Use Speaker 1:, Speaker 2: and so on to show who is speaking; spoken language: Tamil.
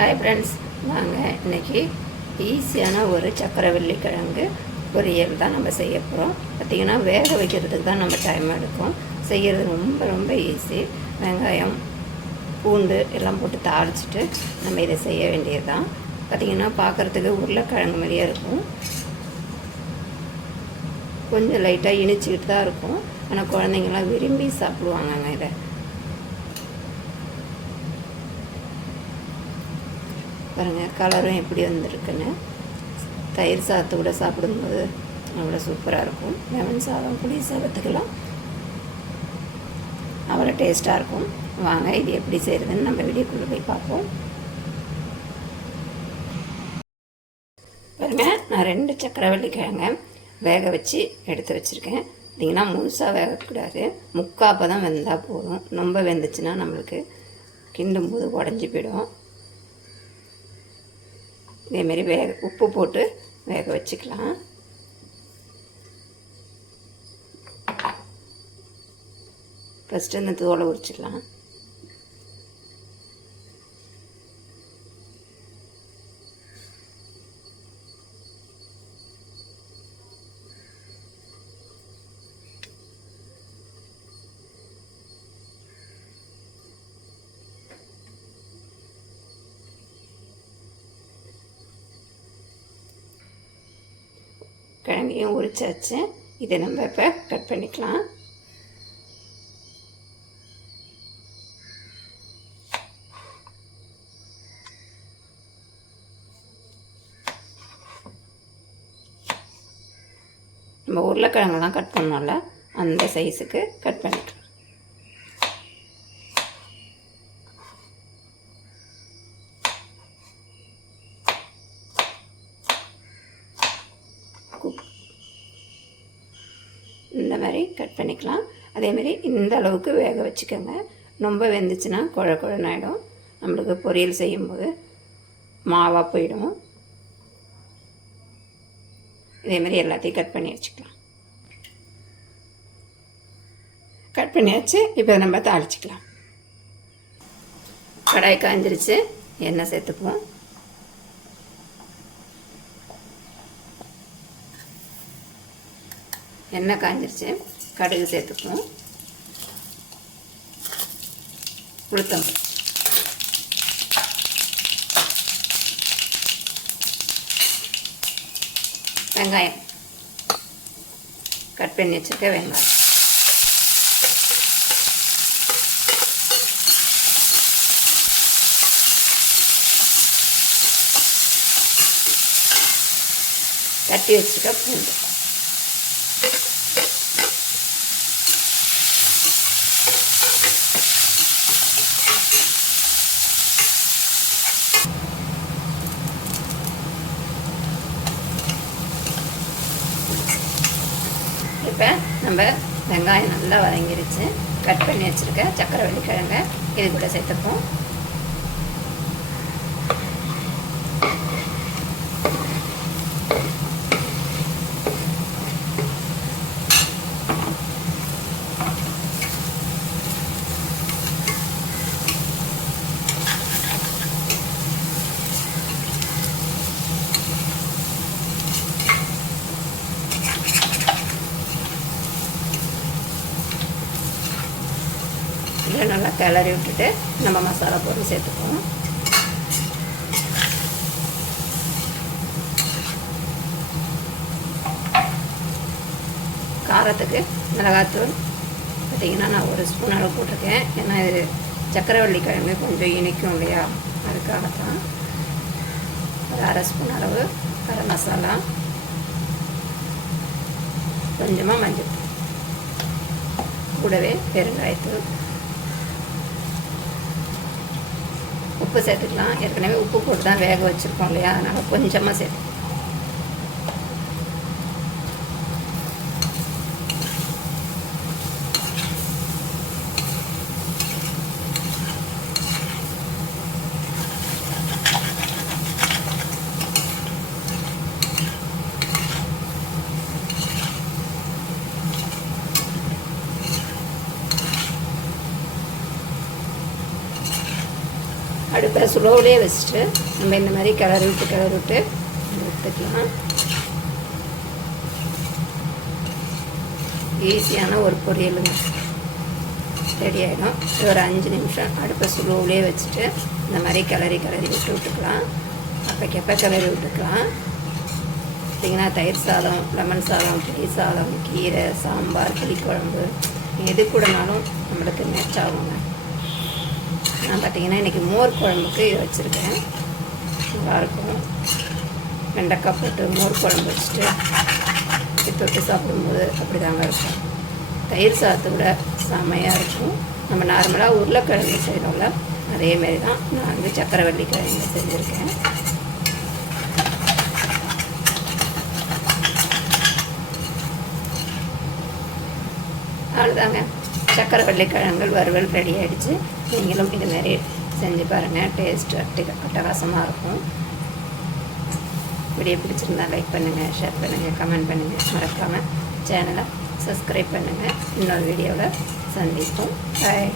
Speaker 1: ஹாய் ஃப்ரெண்ட்ஸ் வாங்க இன்னைக்கு ஈஸியான ஒரு சக்கரவள்ளி கிழங்கு பொரியல் தான் நம்ம செய்ய போகிறோம் பார்த்திங்கன்னா வேக வைக்கிறதுக்கு தான் நம்ம டைம் எடுக்கும் செய்கிறது ரொம்ப ரொம்ப ஈஸி வெங்காயம் பூண்டு எல்லாம் போட்டு தாளிச்சிட்டு நம்ம இதை செய்ய வேண்டியது தான் பார்த்திங்கன்னா பார்க்குறதுக்கு உருளைக்கிழங்கு மாதிரியே இருக்கும். கொஞ்சம் லைட்டாக இனிச்சிக்கிட்டு தான் இருக்கும். ஆனால் குழந்தைங்களாம் விரும்பி சாப்பிடுவாங்கங்க இதை. பாருங்கள் கலரும் எப்படி வந்திருக்குன்னு. தயிர் சாதத்தை கூட சாப்பிடும்போது அவ்வளோ சூப்பராக இருக்கும். லெமன் சாதம் புளி சாதத்துக்கெல்லாம் அவ்வளோ டேஸ்ட்டாக இருக்கும். வாங்க இது எப்படி செய்கிறதுன்னு நம்ம வீடியோக்குள்ளே போய் பார்ப்போம். பாருங்க நான் ரெண்டு சக்கரவள்ளி கிழங்க வேக வச்சு எடுத்து வச்சுருக்கேன். பார்த்திங்கன்னா முழுசாக வேகக்கூடாது. முக்காப்போ தான் வெந்தால் போதும். ரொம்ப வெந்துச்சுன்னா நம்மளுக்கு கிண்டும் போது உடஞ்சி போயிடும். இதேமாரி வேக உப்பு போட்டு வேக வச்சுக்கலாம். ஃபஸ்ட்டு இந்த தோலை உரிச்சிக்கலாம் கிழங்கையும் உரிச்சாச்சு இதை நம்ம இப்போ கட் பண்ணிக்கலாம். நம்ம உருளைக்கிழங்கெல்லாம் கட் பண்ணோம்ல அந்த சைஸுக்கு கட் பண்ணிக்கலாம் குக் இந்த மாதிரி கட் பண்ணிக்கலாம். அதேமாரி இந்த அளவுக்கு வேக வச்சுக்கோங்க. ரொம்ப வெந்துச்சுன்னா குழ குழன்னு ஆகிடும் நம்மளுக்கு பொரியல் செய்யும்போது மாவாக போயிடும். இதேமாரி எல்லாத்தையும் கட் பண்ணி வச்சுக்கலாம். கட் பண்ணியாச்சு இப்போ நம்ம தாளிச்சிக்கலாம். கடாய் காய்ஞ்சிருச்சு எண்ணெய் சேர்த்துக்குவோம். எண்ணெய் காஞ்சிருச்சு. கடுகு சேர்த்துக்குவோம் உளுத்தம் வெங்காயம். கட் பண்ணி வச்சுருக்க வெங்காயம். தட்டி வச்சுருக்க பூண்டு. இப்போ நம்ம வெங்காயம் நல்லா வதங்கிருச்சு. கட் பண்ணி வச்சுருக்க சக்கரை வெள்ளிக்கிழங்க இது கூட சேர்த்துப்போம். இதை நல்லா கிளறி விட்டுட்டு நம்ம மசாலா பொருள் சேர்த்துக்குவோம் காரத்துக்கு மிளகாத்தூள் பார்த்திங்கன்னா நான் ஒரு ஸ்பூன் அளவு போட்டிருக்கேன். ஏன்னா இது சக்கரவள்ளி கிழங்கு கொஞ்சம் இனிக்கும் இல்லையா? அதுக்காகத்தான். ஒரு அரை ஸ்பூன் அளவு கரம் மசாலா. கொஞ்சமாக மஞ்சள் கூடவே பெருங்காயத்தூள். உப்பு சேர்த்துக்கலாம். ஏற்கனவே உப்பு போட்டு தான் வேக வச்சுருக்கோம் இல்லையா? அதனால் கொஞ்சமாக சேர்த்து அடுப்பை ஸ்லோவிலே வச்சுட்டு நம்ம இந்த மாதிரி கிளறி விட்டு கிளறி விட்டு எடுத்துக்கலாம். ஈஸியான ஒரு பொரியலுங்க. ரெடி ஆகிடும் ஒரு அஞ்சு நிமிஷம் அடுப்பை ஸ்லோவிலே வச்சுட்டு இந்த மாதிரி கிளறி கிளறி விட்டு விட்டுக்கலாம். அப்போக்கப்போ கிளறி விட்டுக்கலாம். பார்த்திங்கன்னா தயிர் சாதம் லெமன் சாதம் புளி சாதம் கீரை சாம்பார் புளிக்குழம்பு எது கூடனாலும் நம்மளுக்கு மேட்ச் ஆகுங்க. நான் பார்த்தீங்கன்னா இன்றைக்கி மோர் குழம்புக்கு இதை வச்சுருக்கேன். நல்லாயிருக்கும் வெண்டைக்காய் போட்டு மோர் குழம்பு வச்சுட்டு இது தொட்டு சாப்பிடும்போது அப்படி தாங்க இருக்கும். தயிர் சாதத்தை விட செமையாக இருக்கும். நம்ம நார்மலாக உருளைக்கிழங்கு செய்கிறோம்ல அதேமாரி தான் நான் வந்து சக்கரவள்ளி கிழங்கு செஞ்சுருக்கேன். அவ்வளோதாங்க சக்கரை வள்ளிக்கிழங்கு வறுவல் ரெடி ஆகிடுச்சு நீங்களும் இது மாதிரி செஞ்சு பாருங்கள் டேஸ்ட் அட்டி அட்டகாசமாக இருக்கும். வீடியோ பிடிச்சிருந்தா லைக் பண்ணுங்கள் ஷேர் பண்ணுங்கள் கமெண்ட் பண்ணுங்கள் மறக்காமல் சேனலை சப்ஸ்கிரைப் பண்ணுங்கள் இன்னொரு வீடியோவில் சந்திப்போம். பாய்